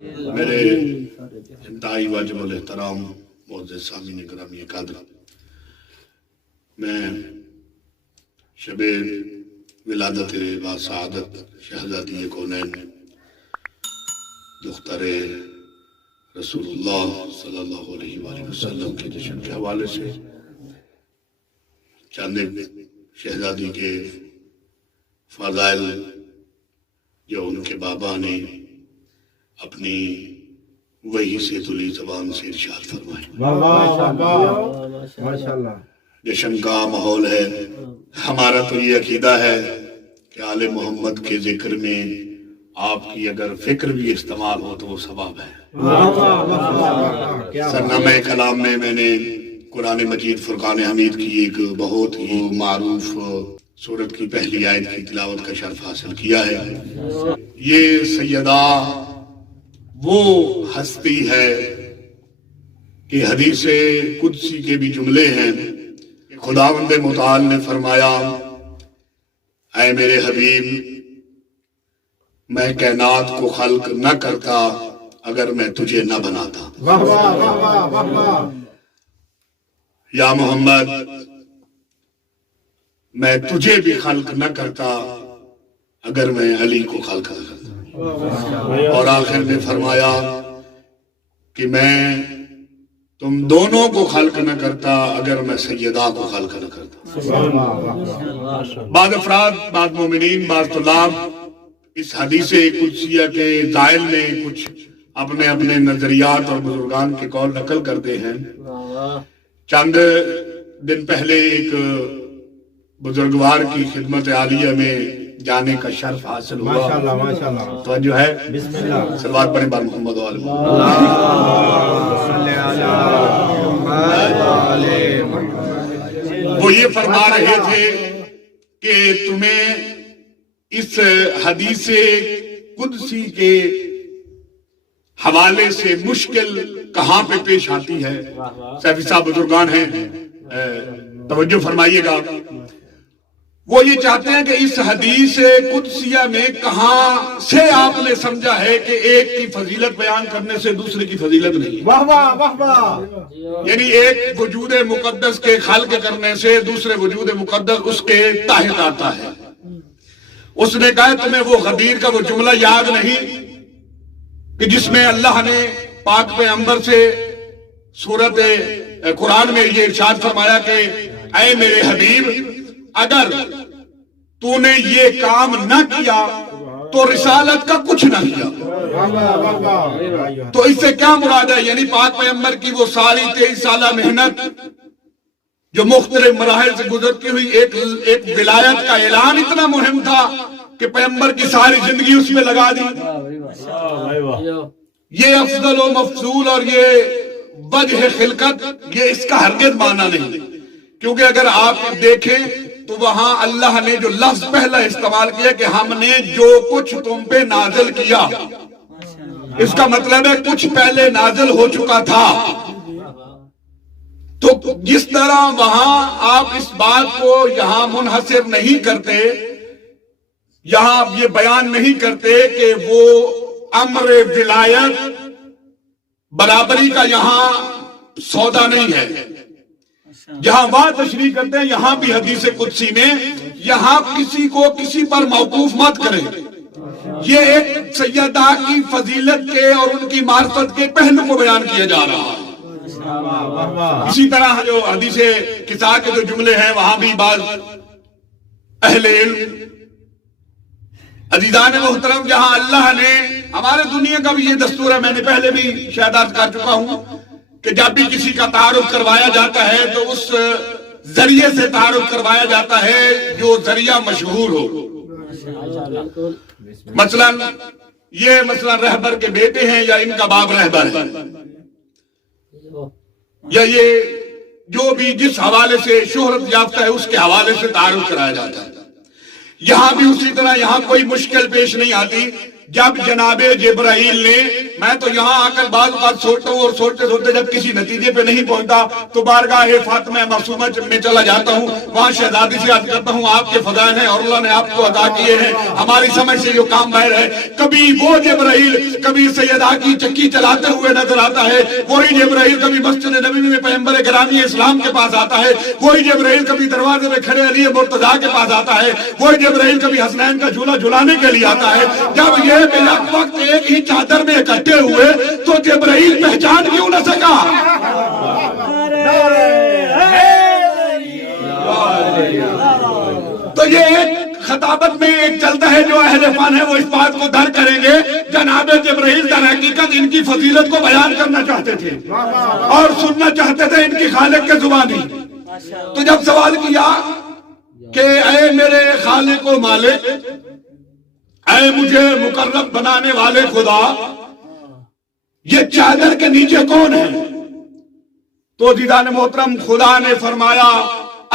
میرے انتہائی واجب الاحترام معزز سامعین گرامی قدر، میں شب ولادت با سعادت شہزادی کونین دختر رسول اللہ صلی اللہ علیہ وآلہ وسلم کے جشن کے حوالے سے چند شہزادی کے فضائل جو ان کے بابا نے اپنی وحی سے تلی زبان سے ارشاد فرمائے۔ ماشاءاللہ جشن کا ماحول ہے۔ ہمارا تو یہ عقیدہ ہے کہ آل محمد کے ذکر میں آپ کی اگر فکر بھی استعمال ہو تو وہ ثواب ہے۔ سرنامہ کلام میں نے قرآن مجید فرقان حمید کی ایک بہت ہی معروف سورت کی پہلی آیت کی تلاوت کا شرف حاصل کیا ہے۔ یہ سیدہ وہ ہستی ہے کہ حدیث قدسی کے بھی جملے ہیں۔ خداوند متعال نے فرمایا، اے میرے حبیب، میں کائنات کو خلق نہ کرتا اگر میں تجھے نہ بناتا۔ یا محمد، میں تجھے بھی خلق نہ کرتا اگر میں علی کو خلق نہ کرتا۔ اور آخر میں فرمایا کہ میں تم دونوں کو خلق نہ کرتا اگر میں سیدہ کو خلق نہ کرتا۔ بعض افراد، بعض مومنین، بعض طلاب اس حدیث قدسیہ کے زائل میں کچھ اپنے نظریات اور بزرگان کے قول نقل کرتے ہیں۔ چند دن پہلے ایک بزرگوار کی خدمت عالیہ میں جانے کا شرف حاصل ہوا۔ ماشاءاللہ تو جو ہے بسم اللہ صلوات پڑھیں بار محمد و آل محمد۔ وہ یہ فرما رہے تھے کہ تمہیں اس حدیث قدسی کے حوالے سے مشکل کہاں پہ پیش آتی ہے؟ سیفی صاحب بزرگان ہیں، توجہ فرمائیے گا۔ وہ یہ چاہتے ہیں کہ اس حدیث قدسیہ میں کہاں سے آپ نے سمجھا ہے کہ ایک کی فضیلت بیان کرنے سے دوسرے کی فضیلت نہیں؟ واہ واہ واہ واہ، یعنی ایک وجود مقدس کے خلق کرنے سے دوسرے وجود مقدس اس کے تحت آتا ہے۔ اس نے کہا تمہیں وہ غدیر کا وہ جملہ یاد نہیں کہ جس میں اللہ نے پاک پیغمبر سے سورت قرآن میں یہ ارشاد فرمایا کہ اے میرے حبیب، اگر تو نے یہ کام نہ کیا تو رسالت کا کچھ نہ کیا۔ تو اس سے کیا مراد ہے؟ یعنی پاک پیغمبر کی وہ ساری 23 سالہ محنت جو مختلف مراحل سے گزرتی ہوئی ایک ولایت کا اعلان اتنا مہم تھا کہ پیغمبر کی ساری زندگی اس میں لگا دی۔ یہ افضل و مفضول اور یہ وجہ خلقت، یہ اس کا ہرگز معنی نہیں، کیونکہ اگر آپ دیکھیں تو وہاں اللہ نے جو لفظ پہلا استعمال کیا کہ ہم نے جو کچھ تم پہ نازل کیا، اس کا مطلب ہے کچھ پہلے نازل ہو چکا تھا۔ تو جس طرح وہاں آپ اس بات کو یہاں منحصر نہیں کرتے، یہاں آپ یہ بیان نہیں کرتے کہ وہ امر ولایت برابری کا یہاں سودا نہیں ہے۔ جہاں وہاں تشریح کرتے ہیں یہاں بھی حدیث قدسی میں یہاں کسی کو کسی پر موقوف مت کریں۔ یہ ایک سیدہ کی فضیلت کے اور ان کی معرفت کے پہلو کو بیان کیا جا رہا ہے۔ اسی طرح جو حدیث قصہ کے جو جملے ہیں وہاں بھی بعض اہل علم عزیزان محترم، جہاں اللہ نے ہمارے دنیا کا بھی یہ دستور ہے، میں نے پہلے بھی شاید عرض کر چکا ہوں کہ جب بھی کسی کا تعارف کروایا جاتا ہے تو اس ذریعے سے تعارف کروایا جاتا ہے جو ذریعہ مشہور ہو۔ مثلا رہبر کے بیٹے ہیں یا ان کا باپ رہبر ہے، یا یہ جو بھی جس حوالے سے شہرت یافتہ ہے اس کے حوالے سے تعارف کرایا جاتا ہے۔ یہاں بھی اسی طرح یہاں کوئی مشکل پیش نہیں آتی۔ جب جناب جبرائیل نے میں تو یہاں آ کر بعض بات سوچتا ہوں اور سوچتے سوچتے جب کسی نتیجے پہ نہیں پہنچتا تو بارگاہ فاطمہ معصومہ میں چلا جاتا ہوں، وہاں شہزادی سے عرض کرتا ہوں آپ کے فضائل ہیں اور اللہ نے آپ کو عطا کیے ہیں، ہماری سمجھ سے جو کام باہر ہے۔ کبھی وہ جبرائیل کبھی سیدہ کی چکی چلاتے ہوئے نظر آتا ہے، وہی جبرائیل کبھی مسجد نبوی میں پیغمبر گرامی اسلام کے پاس آتا ہے، وہی جبرائیل کبھی دروازے میں کھڑے علی مرتضیٰ کے پاس آتا ہے، وہی جبرائیل کبھی حسنین کا جھولا جھلانے کے لیے آتا ہے۔ جب یہ بلک وقت ایک ہی چادر میں اکٹھے ہوئے تو جبرائیل پہچان کیوں نہ سکا؟ تو یہ ایک خطابت میں ایک چلتا ہے، جو اہل فن ہے وہ اس بات کو در کریں گے، جناب جبرائیل در حقیقت ان کی فضیلت کو بیان کرنا چاہتے تھے اور سننا چاہتے تھے ان کی خالق کے زبانی۔ تو جب سوال کیا کہ اے میرے خالق و مالک، اے مجھے مقرب بنانے والے خدا، یہ چادر کے نیچے کون ہے؟ تو دیدان محترم خدا نے فرمایا،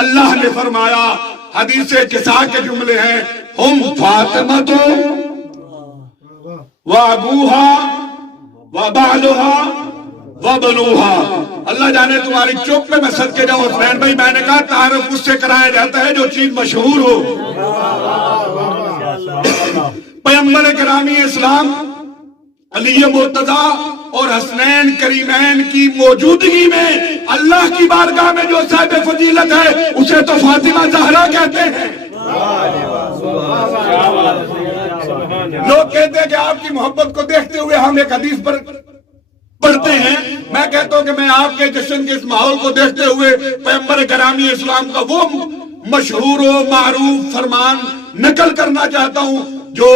اللہ نے فرمایا، حدیث کسا کے جملے ہیں، ہم فاطمہ و ابوہا و بالہا و بنوہا۔ اللہ جانے تمہاری چوک پہ میں صدقے جاؤں حسنین بھائی، میں نے کہا تعارف اس سے کرایا جاتا ہے جو چیز مشہور ہو۔ پیغمبر گرامی اسلام علی مرتضیٰ اور حسنین کریمین کی موجودگی میں اللہ کی بارگاہ میں جو صاحب فضیلت ہے اسے تو فاطمہ زہرا کہتے ہیں۔ لوگ کہتے ہیں کہ آپ کی محبت کو دیکھتے ہوئے ہم ایک حدیث پر پڑھتے ہیں، میں کہتا ہوں کہ میں آپ کے جشن کے اس ماحول کو دیکھتے ہوئے پیغمبر گرامی اسلام کا وہ مشہور و معروف فرمان نقل کرنا چاہتا ہوں جو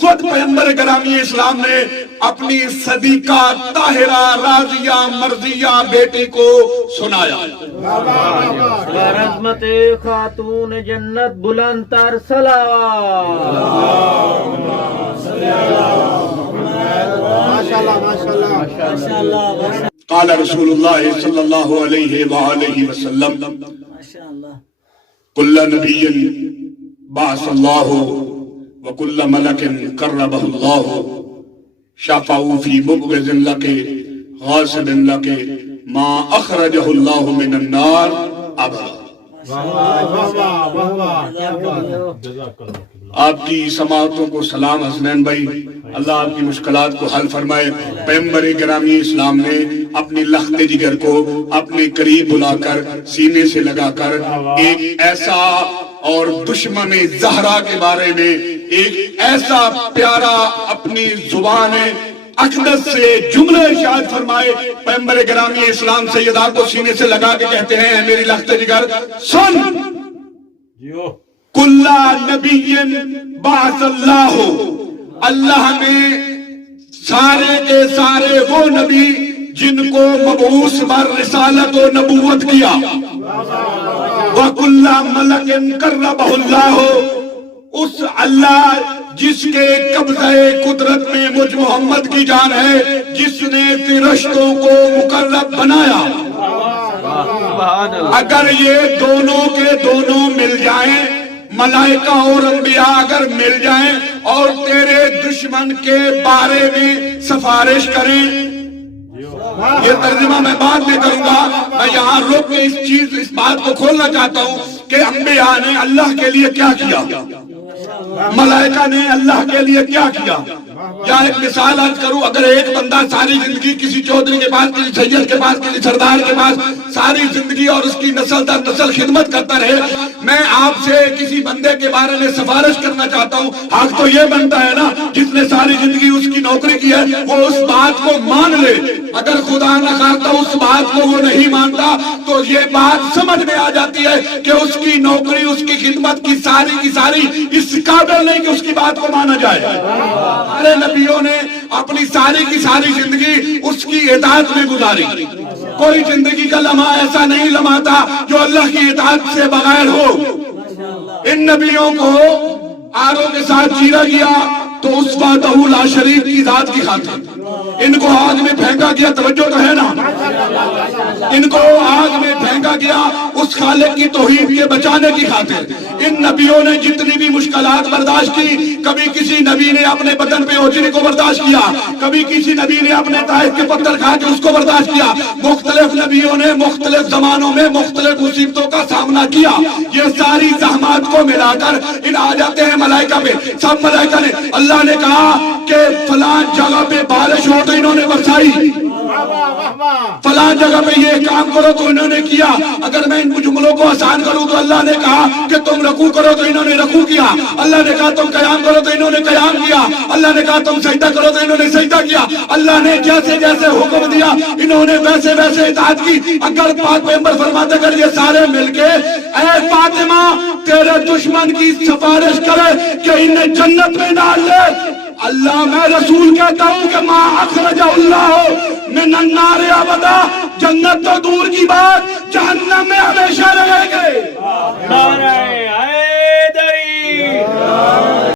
خود پیغمبر گرامی اسلام نے اپنی صدیقہ طاہرہ راضیہ مرضیہ بیٹی کو سنایا۔ عظمت خاتون جنت بلند تر صلوات۔ قال رسول اللہ صلی اللہ علیہ وآلہ وسلم کل نبی بعث اللہ وَكُلَّ مَلَكٍ قَرَّبَهُ اللَّهُ شَفَعُوا فِي مُبْغِضٍ لَكِ غَاصِبٍ لَكِ مَا أَخْرَجَهُ اللَّهُ مِنَ النَّارِ أَبَدًا۔ آپ کی سماعتوں کو سلام حسنین بھائی، اللہ آپ کی مشکلات کو حل فرمائے۔ پیغمبر گرامی اسلام نے اپنی لخت جگر کو اپنے قریب بلا کر سینے سے لگا کر ایک ایسا اور دشمن زہرا کے بارے میں ایک ایسا پیارا اپنی زبان اقدس سے جملہ ارشاد فرمائے۔ پیغمبر گرامی اسلام سیدہ کو سینے سے لگا کے کہتے ہیں، اے میری لخت جگر سن، کل نبی بعث اللہ، اللہ نے سارے کے سارے وہ نبی جن کو مبعوث بر رسالت و نبوت کیا، وَكُلَّ مَلَكٍ قَرَّبَهُ اللَّهُ، اس اللہ جس کے قبضہ قدرت میں مجھ محمد کی جان ہے، جس نے فرشتوں کو مقرب بنایا، اگر یہ دونوں کے دونوں مل جائیں، ملائکہ اور انبیاء اگر مل جائیں اور تیرے دشمن کے بارے میں سفارش کریں، یہ ترجمہ میں بعد میں کروں گا، میں یہاں رک کے اس بات کو کھولنا چاہتا ہوں کہ انبیاء نے اللہ کے لیے کیا کیا، ملائکہ نے اللہ کے لیے کیا کیا۔ یا ایک مثال عرض کروں، اگر ایک بندہ ساری زندگی کسی چودھری کے پاس، کسی سید کے پاس، کسی سردار کے پاس ساری زندگی اور اس کی نسل در نسل خدمت کرتا رہے، میں آپ سے کسی بندے کے بارے میں سفارش کرنا چاہتا ہوں، حق تو یہ بنتا ہے نا جس نے ساری زندگی اس کی نوکری کی ہے وہ اس بات کو مان لے۔ اگر خدا نہ خواستہ اس بات کو وہ نہیں مانتا تو یہ بات سمجھ میں آ جاتی ہے کہ اس کی نوکری، اس کی خدمت کی ساری اس قابل نہیں کہ اس کی بات کو مانا جائے۔ ہمارے نبیوں نے اپنی ساری کی ساری زندگی اس کی اطاعت میں گزاری، کوئی زندگی کا لمحہ ایسا نہیں لمحہ تھا جو اللہ کی اطاعت سے بغیر ہو۔ ان نبیوں کو آروں کے ساتھ چیرا گیا تو اس وحدہ لا شریک کی ذات کی خاطر، ان کو آگ میں پھینکا گیا، توجہ تو ہے نا، ان کو آگ میں پھینکا گیا اس خالق کی توحید کے بچانے کی خاطر ان نبیوں نے جتنی بھی مشکلات برداشت کی، کبھی کسی نبی نے اپنے بدن پہ اوچھنے کو برداشت کیا، کبھی کسی نبی نے اپنے طائف کے پتھر کھا کے اس کو برداشت کیا، مختلف نبیوں نے مختلف زمانوں میں مختلف مصیبتوں کا سامنا کیا۔ یہ ساری زحمات کو ملا کر ان آ جاتے ہیں ملائکہ پہ، سب ملائکہ نے، اللہ نے کہا کہ فلاں جگہ پہ بارش ہو تو انہوں نے برسائی، فلاں جگہ پہ یہ کام کرو تو انہوں نے کیا۔ اگر میں ان جملوں کو آسان کروں تو اللہ نے کہا کہ تم رکوع کرو تو انہوں نے رکوع کیا، اللہ نے کہا تم قیام کرو تو انہوں نے قیام کیا، اللہ نے کہا تم سجدہ کرو تو انہوں نے سجدہ کیا، اللہ نے جیسے جیسے حکم دیا انہوں نے ویسے ویسے اطاعت کی۔ اگر پاک پیغمبر فرماتے اگر یہ سارے مل کے اے فاطمہ تیرے دشمن کی سفارش کرے کہ انہیں جنت میں ڈال لے، اللہ میں رسول کہتا ہوں کہ ما اخرج اللہ من النار ابدا، جنت تو دور کی بات جہنم میں ہمیشہ رہے گے۔ نعرہ حیدری